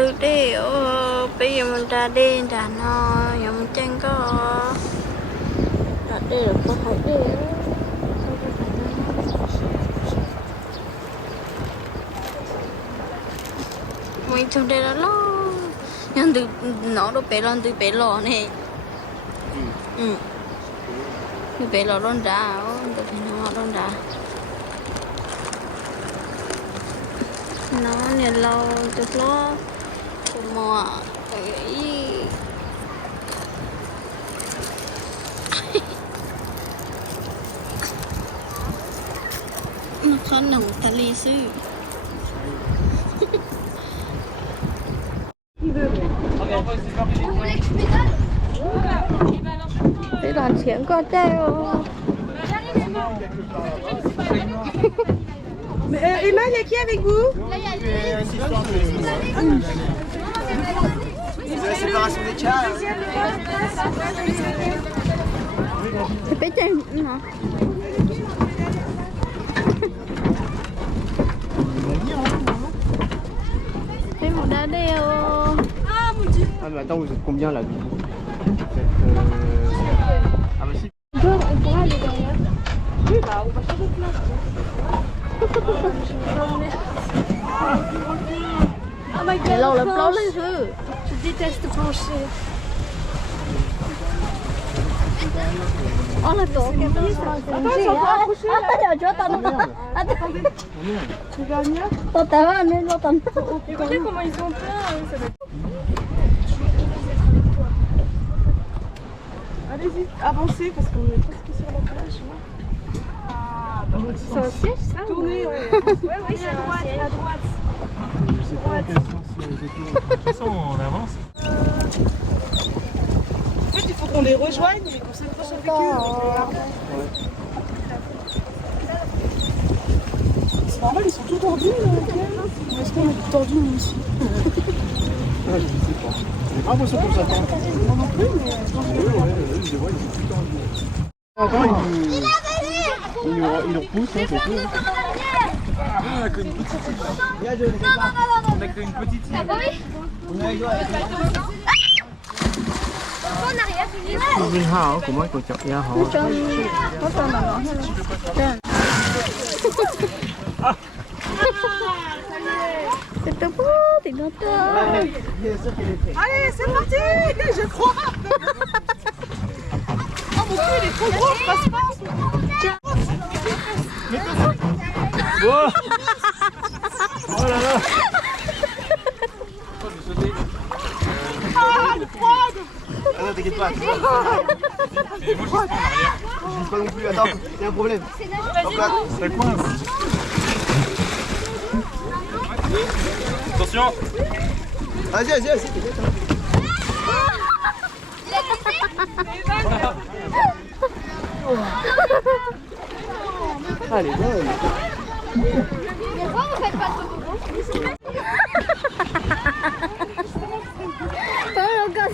tôi đi bây giờ mình ra đi đã nó giờ mình chẳng có ra đi được có phải đi mình trong đây đó lo nhưng từ nó đâu bé lon từ bé lò này từ bé lò lon ra từ bé nó lon ra nó nhà lâu từ nó mò nó khó nồng ta ly sư đây là chuyện có teo Emma, il y a qui avec vous? Là, il y a la séparation des cas. c'est pété non c'est mon dadéo. Ah mon dieu! Ah, mais attends, vous êtes combien là du coup? Ah, bah si. On pourra aller derrière. Oui, bah, on va changer de place. Oh my god! Alors le plan les jeux. Je déteste plancher. On attend. Attends, ils sont pas accrochés là. Attends. Tu vas venir? Écoutez comment ils ont peur. Ça va être... Allez-y, avancez parce qu'on est presque sur la plage. C'est un siège ça? Tournez, ouais. Oui, c'est à droite, à droite. Je sais pas dans quel sens je tourne. De toute façon, on avance. En fait, il faut qu'on les rejoigne et qu'on s'accroche avec eux. C'est normal, ils sont tout tordus. Ou est-ce qu'on est tout tordus nous aussi? Ah, je sais pas. J'ai pas l'impression qu'on s'attend. Moi non plus, mais... Je les vois, ils sont tout tordus. Attends, il nous repousse, hein, c'est tout. On a que une petite île. On a que une petite île. On a Minh Hào của mấy cuộc chọc gia họ. C'est pas beau, t'es content. Allez, c'est parti! Je crois! Oh mon dieu, il est trop gros, je passe pas! Oh, oh là là! Ah, le froid! Ah non, t'inquiète pas. Et moi je suis en arrière. Je ne pas non plus, attends, il y a un problème. Ça coince. Attention. Vas-y, t'inquiète. Ah, elle est bonne. Mais pourquoi vous faites pas de toboggan?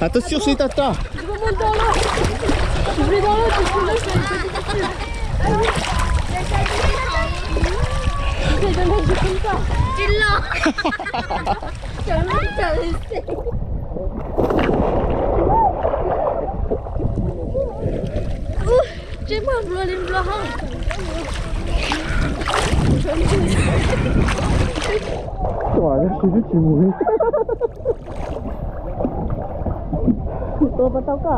Attention, c'est Tata. Je remonte dans l'eau! Je vais dans l'eau parce que là, c'est une petite pluie. J'essaie de nager comme ça. Tu l'as. T'as resté. J'ai pas voulu aller me voir. Ouais, là, j'ai vu que tu es mourir. Tôi bắt tao cả.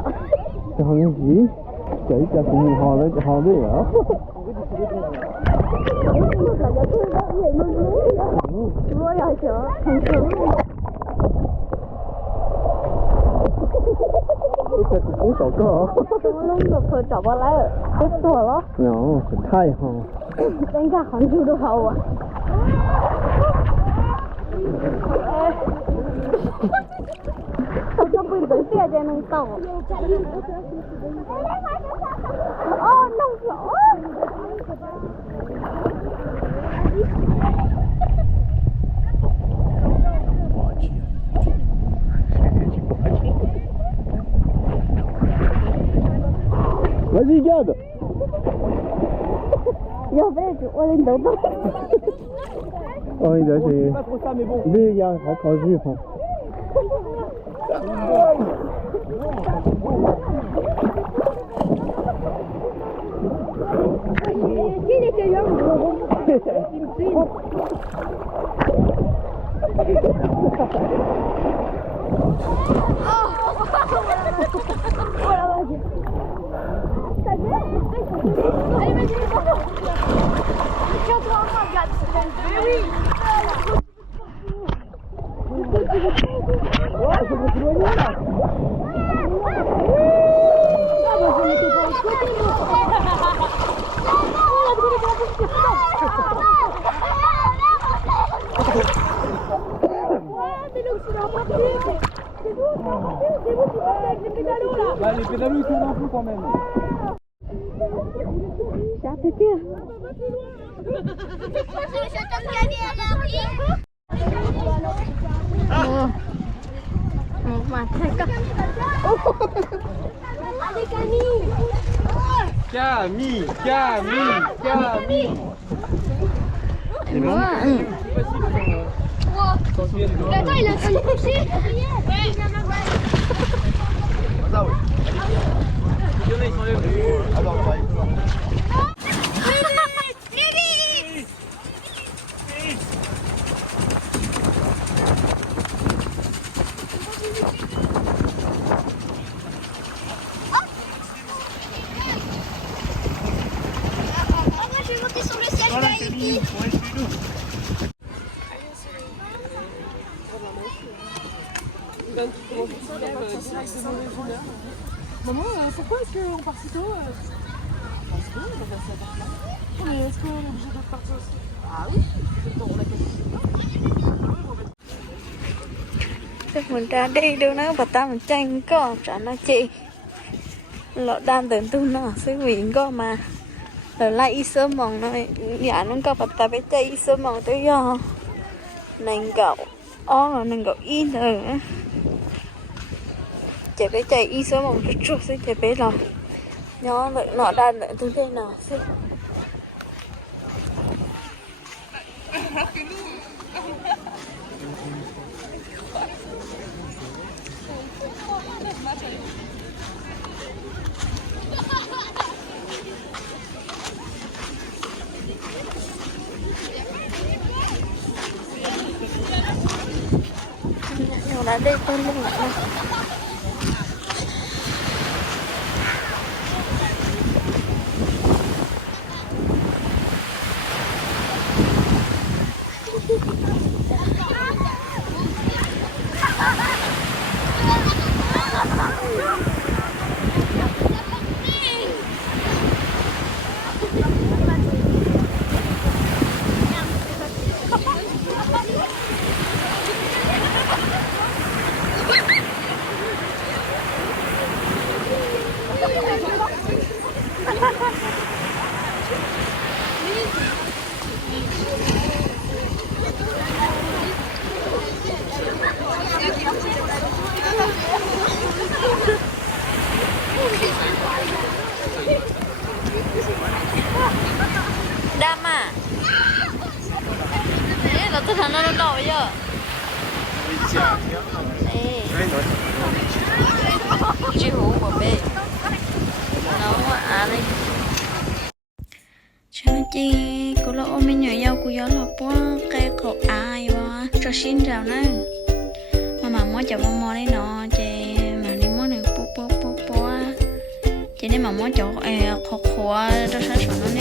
Sao không những gì? Chạy ra cùng hò đấy hả? Lúa rồi chở thành thứ. Cái cục cuốn sầu cơ hả? Nó được thôi chở vào lại tiếp tuổi đó. Nó thật thay hả? Đánh cả kháng chịu được hầu à? Sao bây giờ xe trên nông tàu? Nông chỗ. Pode. Vas-y, Gab. Oh, il a fait. Pas trop ça, mais bon. Les gars, encore jure. Il était là, allez, vas-y, tiens-toi, regarde. Mais oui. Ouais, je vais plus loin là. Bah, les pédalos ils tournent un peu quand même. C'est un peu pire. Camille. C'est bon. Attends, il a fallu pousser. Ça, oui. Il y en a, ils sont lèvres. Ah non, pareil. Je vais monter sur le siège VIP. Maman, pourquoi est-ce qu'on part si tôt Parce qu'on va passer à part là. Mais est-ce qu'on est obligé de partir aussi Ah oui, on a Chắc mình ra đi đâu nó bà ta mình tranh có trả nó chị lọ đam đến tu nó sẽ viện có mà rồi lại ít sớm mong nó nhà nó có bà ta phải chạy ít sớm mong tới do nên cậu là nên cậu in rồi chạy phải chạy ít sớm mong chút sẽ chạy phải lòng nó lại nọ đan lại tu thế nào sẽ nhiều đã đi con luôn lại này đam à thế là tôi thằng nó nổi giờ chị hú của bé nó à đây cho nó chi cô lo ôm mình nhỏ nhau cô gió là bó cây cổ ai mà cho xin rào nè mà mỗi chợ mò đấy nó chị mà đi món này po chị nên mà mỗi chỗ khô khô cho sáng sớm nó